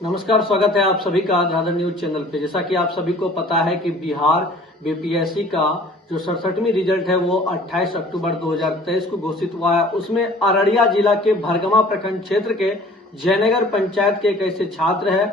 नमस्कार, स्वागत है आप सभी का आधार न्यूज चैनल पे। जैसा कि आप सभी को पता है कि बिहार बीपीएससी का जो 67वीं रिजल्ट है वो 28 अक्टूबर 2023 को घोषित हुआ है। उसमें अररिया जिला के भरगमा प्रखंड क्षेत्र के जयनगर पंचायत के एक ऐसे छात्र है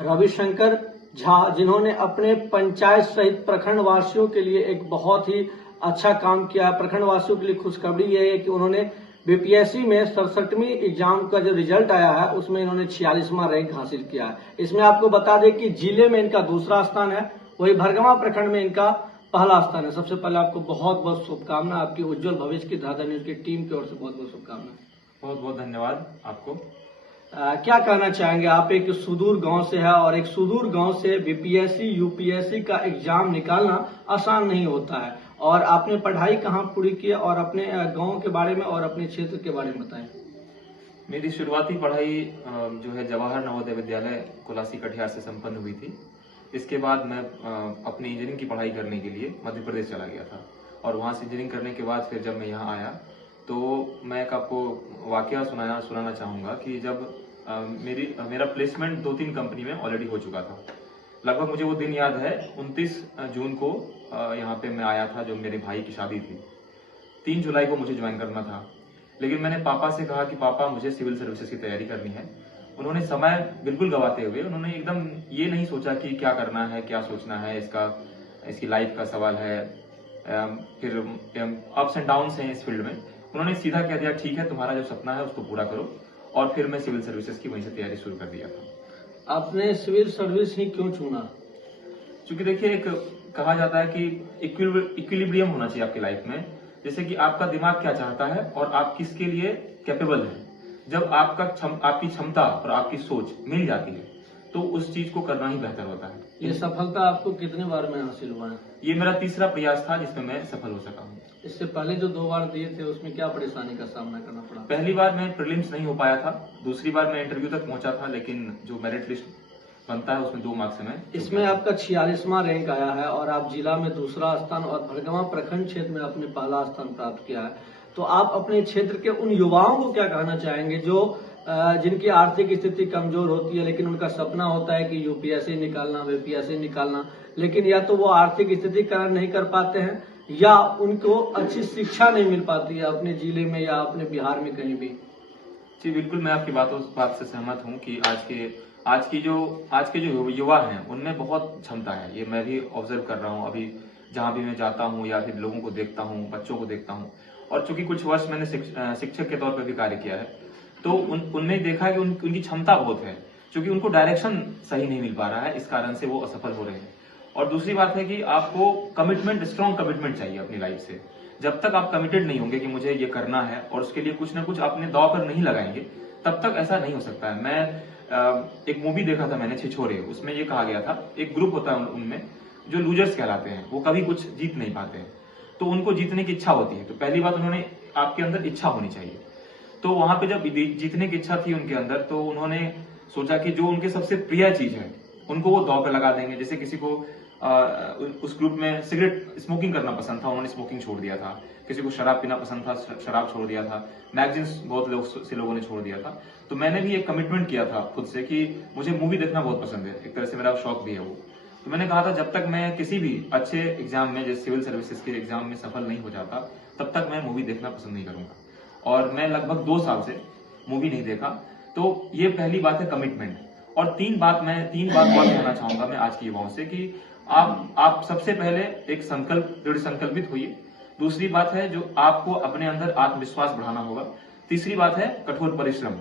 रविशंकर झा, जिन्होंने अपने पंचायत सहित प्रखंड वासियों के लिए एक बहुत ही अच्छा काम किया है। प्रखंड वासियों के लिए खुशखबरी ये है कि उन्होंने बीपीएससी में 67वीं एग्जाम का जो रिजल्ट आया है उसमें इन्होंने 46वां रैंक हासिल किया है। इसमें आपको बता दें कि जिले में इनका दूसरा स्थान है, वही भरगमा प्रखंड में इनका पहला स्थान है। सबसे पहले आपको बहुत बहुत शुभकामना, आपकी उज्जवल भविष्य की धारा न्यूज की टीम की ओर से बहुत बहुत शुभकामना। बहुत बहुत धन्यवाद आपको। क्या कहना चाहेंगे? आप एक सुदूर गांव से है और एक सुदूर गांव से बीपीएससी यूपीएससी का एग्जाम निकालना आसान नहीं होता है, और आपने पढ़ाई कहाँ पूरी की और अपने गांव के बारे में और अपने क्षेत्र के बारे में बताएं। मेरी शुरुआती पढ़ाई जो है जवाहर नवोदय विद्यालय कोलासी कटिहार से संपन्न हुई थी। इसके बाद मैं अपनी इंजीनियरिंग की पढ़ाई करने के लिए मध्य प्रदेश चला गया था, और वहां से इंजीनियरिंग करने के बाद फिर जब मैं यहाँ आया तो मैं एक आपको वाकया सुनाना चाहूंगा कि जब मेरा प्लेसमेंट 2-3 कंपनी में ऑलरेडी हो चुका था। लगभग मुझे वो दिन याद है, 29 जून को यहाँ पे मैं आया था, जो मेरे भाई की शादी थी। 3 जुलाई को मुझे ज्वाइन करना था, लेकिन मैंने पापा से कहा कि पापा मुझे सिविल सर्विसेज की तैयारी करनी है। उन्होंने समय बिल्कुल गवाते हुए उन्होंने एकदम ये नहीं सोचा कि क्या करना है, क्या सोचना है, इसकी लाइफ का सवाल है, फिर अप्स एंड डाउन्स हैं इस फील्ड में। उन्होंने सीधा कह दिया ठीक है, तुम्हारा जो सपना है उसको पूरा करो, और फिर मैं सिविल सर्विसेज की वहीं से तैयारी शुरू कर दिया था। आपने सिविल सर्विस ही क्यों चुना? क्योंकि देखिए, एक कहा जाता है कि इक्विलिब्रियम होना चाहिए आपकी लाइफ में, जैसे कि आपका दिमाग क्या चाहता है और आप किसके लिए कैपेबल हैं। जब आपकी क्षमता और आपकी सोच मिल जाती है तो उस चीज को करना ही बेहतर होता है। ये सफलता आपको कितने बार में हासिल हुआ है? ये मेरा तीसरा प्रयास था जिसमें मैं सफल हो सका हूँ। इससे पहले जो 2 बार दिए थे उसमें क्या परेशानी का सामना करना पड़ा? पहली बार मैं प्रीलिम्स नहीं हो पाया था, दूसरी बार मैं इंटरव्यू तक पहुंचा था, लेकिन जो मेरिट लिस्ट बनता है उसमें 2 मार्क्स से मैं इसमें आपका 46वां रैंक आया है और आप जिला में दूसरा स्थान और भरगमा प्रखंड क्षेत्र में अपने पहला स्थान प्राप्त किया है। तो आप अपने क्षेत्र के उन युवाओं को क्या कहना चाहेंगे जो जिनकी आर्थिक स्थिति कमजोर होती है, लेकिन उनका सपना होता है कि यूपीएससी निकालना, बीपीएससी निकालना, लेकिन या तो वो आर्थिक स्थिति कारण नहीं कर पाते हैं या उनको अच्छी शिक्षा नहीं मिल पाती है अपने जिले में या अपने बिहार में कहीं भी? जी बिल्कुल, मैं आपकी बात से सहमत हूँ कि आज के जो युवा हैं उनमें बहुत क्षमता है। ये मैं भी ऑब्जर्व कर रहा हूँ, अभी जहाँ भी मैं जाता हूँ या फिर लोगों को देखता हूँ, बच्चों को देखता हूँ, और चूंकि कुछ वर्ष मैंने शिक्षक के तौर पर भी कार्य किया है, तो उनमें देखा है कि उनकी क्षमता बहुत है, क्योंकि उनको डायरेक्शन सही नहीं मिल पा रहा है, इस कारण से वो असफल हो रहे हैं। और दूसरी बात है कि आपको स्ट्रॉन्ग कमिटमेंट चाहिए अपनी लाइफ से। जब तक आप कमिटेड नहीं होंगे कि मुझे ये करना है और उसके लिए कुछ ना कुछ अपने दांव पर नहीं लगाएंगे, तब तक ऐसा नहीं हो सकता है। मैं एक मूवी देखा था मैंने, छिछोरे, उसमें ये कहा गया था, एक ग्रुप होता है उनमें जो लूजर्स कहलाते हैं, वो कभी कुछ जीत नहीं पाते हैं, तो उनको जीतने की इच्छा होती है। तो पहली बात, उन्होंने आपके अंदर इच्छा होनी चाहिए। तो वहां पे जब जीतने की इच्छा थी उनके अंदर, तो उन्होंने सोचा कि जो उनके सबसे प्रिय चीज है उनको वो दांव पे लगा देंगे। जैसे किसी को उस ग्रुप में सिगरेट स्मोकिंग करना पसंद था, उन्होंने स्मोकिंग छोड़ दिया था। किसी को शराब पीना पसंद था, शराब छोड़ दिया था। मैगजीन्स बहुत से लोगों ने छोड़ दिया था। तो मैंने भी एक कमिटमेंट किया था खुद से कि मुझे मूवी देखना बहुत पसंद है, एक तरह से मेरा शौक भी है वो। तो मैंने कहा था जब तक मैं किसी भी अच्छे एग्जाम में, जैसे सिविल सर्विसेज के एग्जाम में सफल नहीं हो जाता, तब तक मैं मूवी देखना पसंद नहीं करूंगा। और मैं लगभग 2 साल से मूवी नहीं देखा। तो ये पहली बात है, कमिटमेंट। और 3 बात और कहना चाहूंगा मैं आज के युवाओं से कि आप सबसे पहले एक दृढ़ संकल्पित होइए। दूसरी बात है जो आपको अपने अंदर आत्मविश्वास बढ़ाना होगा। तीसरी बात है कठोर परिश्रम।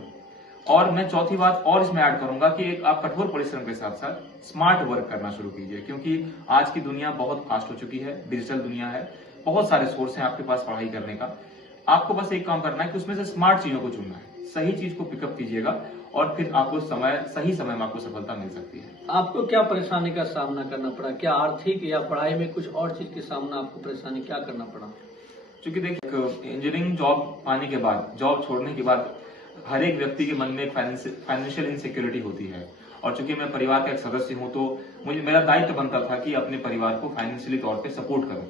और मैं चौथी बात और इसमें ऐड करूंगा कि एक आप कठोर परिश्रम के साथ साथ स्मार्ट वर्क करना शुरू कीजिए, क्योंकि आज की दुनिया बहुत फास्ट हो चुकी है, डिजिटल दुनिया है, बहुत सारे सोर्स हैं आपके पास पढ़ाई करने का। आपको बस एक काम करना है कि उसमें से स्मार्ट चीजों को चुनना है, सही चीज को पिकअप कीजिएगा, और फिर आपको सही समय में आपको सफलता मिल सकती है। आपको क्या परेशानी का सामना करना पड़ा? क्या आर्थिक या पढ़ाई में कुछ और चीज के सामना आपको परेशानी क्या करना पड़ा? क्योंकि देखिए, इंजीनियरिंग जॉब पाने के बाद, जॉब छोड़ने के बाद हर एक व्यक्ति के मन में एक फाइनेंशियल इनसिक्योरिटी होती है। और चूंकि मैं परिवार का एक सदस्य हूं, तो मेरा दायित्व बनता था कि अपने परिवार को फाइनेंशियली तौर पे सपोर्ट करूं।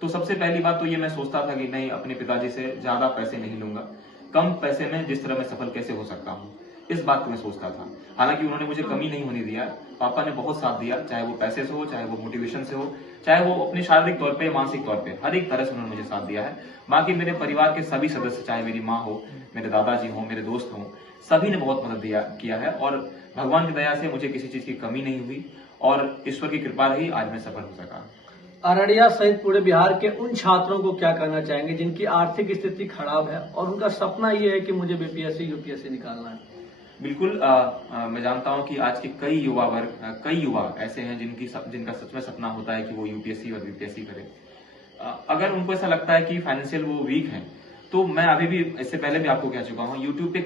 तो सबसे पहली बात तो ये मैं सोचता था कि नहीं, अपने पिताजी से ज्यादा पैसे नहीं लूंगा, कम पैसे में जिस तरह मैं सफल कैसे हो सकता हूँ। इस बात को मैं सोचता था। हालांकि उन्होंने मुझे कमी नहीं होने दिया। पापा ने बहुत साथ दिया, चाहे वो पैसे से हो, चाहे वो मोटिवेशन से हो, चाहे वो अपने शारीरिक तौर पे, मानसिक तौर पे, हर एक तरह से उन्होंने मुझे साथ दिया है। बाकी मेरे परिवार के सभी सदस्य, चाहे मेरी माँ हो, मेरे दादाजी हो, मेरे दोस्त हो, सभी ने बहुत मदद किया है और भगवान की दया से मुझे किसी चीज की कमी नहीं हुई और ईश्वर की कृपा रही, आज मैं सफल हो सका। अररिया सहित पूरे बिहार के उन छात्रों को क्या कहना चाहेंगे जिनकी आर्थिक स्थिति खराब है और उनका सपना ये है कि मुझे बीपीएससी यूपीएससी निकालना है? बिल्कुल। मैं जानता हूं कि आज के कई युवा ऐसे हैं जिनका सच में सपना होता है कि वो यूपीएससी और बीपीएससी करें। अगर उनको ऐसा लगता है कि फाइनेंशियल वो वीक हैं, तो मैं अभी भी, इससे पहले भी आपको कह चुका हूं, यूट्यूब पे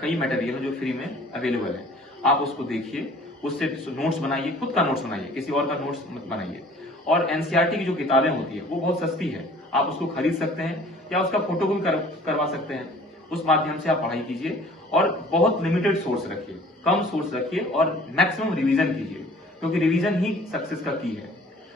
कई मटेरियल जो फ्री में अवेलेबल है। आप उसको देखिए, उससे नोट्स बनाइए, खुद का नोट्स बनाइए, किसी और का नोट्स मत बनाइए। और एनसीईआरटी की जो किताबें होती है वो बहुत सस्ती है, आप उसको खरीद सकते हैं या उसका फोटोकॉपी करवा सकते हैं। उस माध्यम से आप पढ़ाई कीजिए और बहुत लिमिटेड सोर्स रखिए, कम सोर्स रखिए और मैक्सिमम रिवीजन कीजिए, क्योंकि रिवीजन ही सक्सेस का की है।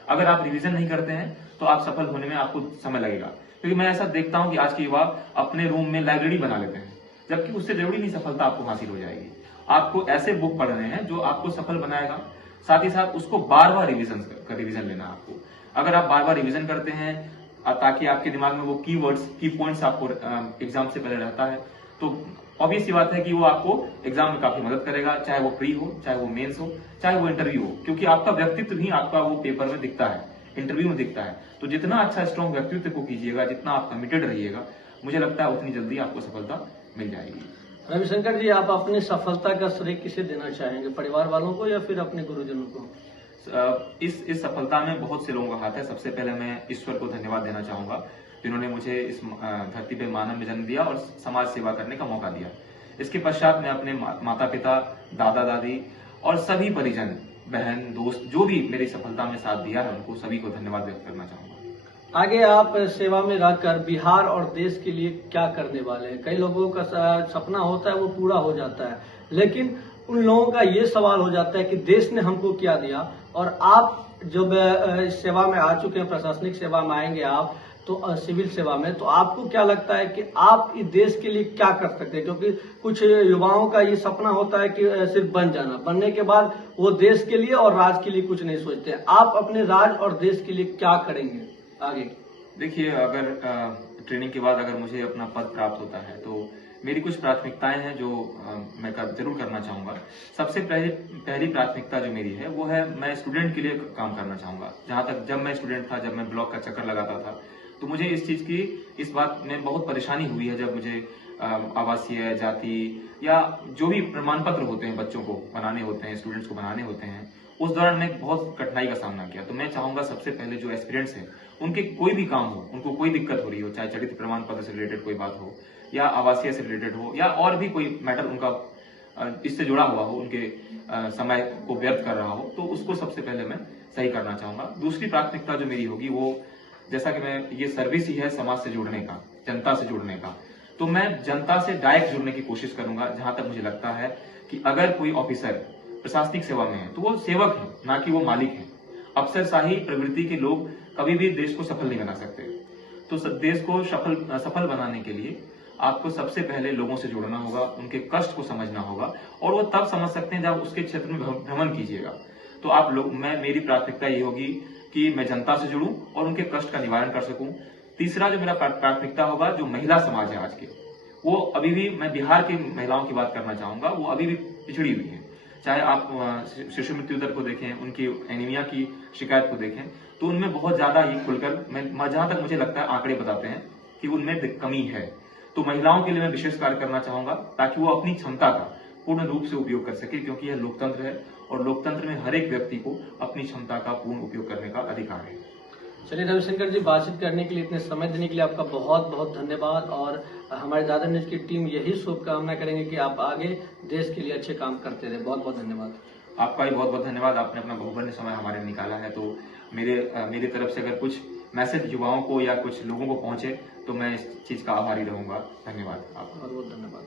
अगर आप रिवीजन नहीं करते हैं तो आप सफल होने में आपको समय लगेगा। क्योंकि मैं ऐसा देखता हूं कि आज के युवा अपने रूम में लाइब्रेरी बना लेते हैं, जबकि उससे जरूरी नहीं सफलता आपको हासिल हो जाएगी। आपको ऐसे बुक पढ़ने हैं जो आपको सफल बनाएगा, साथ ही साथ उसको बार बार रिवीजन लेना है आपको। अगर आप बार बार रिवीजन करते हैं ताकि आपके दिमाग में वो कीवर्ड्स, की पॉइंट्स आपको एग्जाम से पहले रहता है, तो ऑब्वियस सी बात है कि वो आपको एग्जाम में काफी मदद करेगा, चाहे वो प्री हो, चाहे वो मेंस हो, चाहे वो इंटरव्यू हो, क्योंकि आपका व्यक्तित्व ही आपका वो पेपर में दिखता है, इंटरव्यू में दिखता है। तो जितना अच्छा स्ट्रॉन्ग व्यक्तित्व को कीजिएगा, जितना आप कमिटेड रहिएगा, मुझे लगता है उतनी जल्दी आपको सफलता मिल जाएगी। रविशंकर जी, आप अपनी सफलता का श्रेय किसे देना चाहेंगे, परिवार वालों को या फिर अपने गुरुजनों को? इस सफलता में बहुत से लोगों का हाथ है। सबसे पहले मैं ईश्वर को धन्यवाद देना चाहूंगा, जिन्होंने मुझे इस धरती पे मानव में जन्म दिया और समाज सेवा करने का मौका दिया। इसके पश्चात मैं अपने माता पिता, दादा दादी और सभी परिजन, बहन, दोस्त, जो भी मेरी सफलता में साथ दिया है, उनको सभी को धन्यवाद व्यक्त करना चाहूंगा। आगे आप सेवा में रहकर बिहार और देश के लिए क्या करने वाले हैं? कई लोगों का सपना होता है वो पूरा हो जाता है, लेकिन उन लोगों का ये सवाल हो जाता है कि देश ने हमको क्या दिया, और आप जब इस सेवा में आ चुके हैं, प्रशासनिक सेवा में आएंगे आप, तो सिविल सेवा में, तो आपको क्या लगता है कि आप इस देश के लिए क्या कर सकते हैं? क्योंकि कुछ युवाओं का ये सपना होता है कि सिर्फ बन जाना, बनने के बाद वो देश के लिए और राज्य के लिए कुछ नहीं सोचते। आप अपने राज्य और देश के लिए क्या करेंगे आगे? देखिए, अगर ट्रेनिंग के बाद अगर मुझे अपना पद प्राप्त होता है तो मेरी कुछ प्राथमिकताएं हैं जो मैं जरूर करना चाहूंगा। सबसे पहली प्राथमिकता जो मेरी है वो है, मैं स्टूडेंट के लिए काम करना चाहूंगा। जहां तक जब मैं स्टूडेंट था, जब मैं ब्लॉक का चक्कर लगाता था, तो मुझे इस बात में बहुत परेशानी हुई है। जब मुझे आवासीय, जाति या जो भी प्रमाण पत्र होते हैं बच्चों को बनाने होते हैं, स्टूडेंट्स को बनाने होते हैं, उस दौरान मैं बहुत कठिनाई का सामना किया। तो मैं चाहूंगा सबसे पहले जो एस्पिरेंट्स हैं, उनके कोई भी काम हो, उनको कोई दिक्कत हो रही हो, चाहे चरित्र प्रमाण पत्र से रिलेटेड कोई बात हो या आवासीय से रिलेटेड हो या और भी कोई मैटर उनका इससे जुड़ा हुआ हो, उनके समय को व्यर्थ कर रहा हो, तो उसको सबसे पहले मैं सही करना चाहूंगा। दूसरी प्राथमिकता जो मेरी होगी वो, जैसा कि मैं, ये सर्विस ही है समाज से जुड़ने का, जनता से जुड़ने का, तो मैं जनता से डायरेक्ट जुड़ने की कोशिश करूंगा। जहां तक मुझे लगता है कि अगर कोई ऑफिसर प्रशासनिक सेवा में है तो वो सेवक है, ना कि वो मालिक है। अफसरशाही प्रवृत्ति के लोग कभी भी देश को सफल नहीं बना सकते। तो देश को सफल बनाने के लिए आपको सबसे पहले लोगों से जुड़ना होगा, उनके कष्ट को समझना होगा, और वो तब समझ सकते हैं जब उसके क्षेत्र में भ्रमण कीजिएगा। तो आप लोग, मेरी प्राथमिकता ये होगी कि मैं जनता से जुड़ूं और उनके कष्ट का निवारण कर सकूं। तीसरा जो मेरा प्राथमिकता होगा, जो महिला समाज है आज के, वो अभी भी, मैं बिहार की महिलाओं की बात करना चाहूंगा, वो अभी भी पिछड़ी हुई है। चाहे आप शिशु मृत्यु दर को देखें, उनकी एनीमिया की शिकायत को देखें, तो उनमें बहुत ज्यादा ये खुलकर, जहां तक मुझे लगता है आंकड़े बताते हैं कि उनमें कमी है। तो महिलाओं के लिए मैं विशेष कार्य करना चाहूंगा ताकि वो अपनी क्षमता का पूर्ण रूप से उपयोग कर सके, क्योंकि यह लोकतंत्र है और लोकतंत्र में हर एक व्यक्ति को अपनी क्षमता का पूर्ण उपयोग करने का अधिकार है। चलिए रविशंकर जी, बातचीत करने के लिए, इतने समय देने के लिए आपका बहुत बहुत धन्यवाद, और हमारे दादा न्यूज की टीम यही शुभकामना करेंगे कि आप आगे देश के लिए अच्छे काम करते रहे। बहुत बहुत धन्यवाद। आपका भी बहुत बहुत धन्यवाद, आपने अपना बहुमूल्य समय हमारे लिए निकाला है। तो मेरी तरफ से अगर कुछ मैसेज युवाओं को या कुछ लोगों को पहुंचे तो मैं इस चीज का आभारी रहूंगा। धन्यवाद आपका। बहुत बहुत धन्यवाद।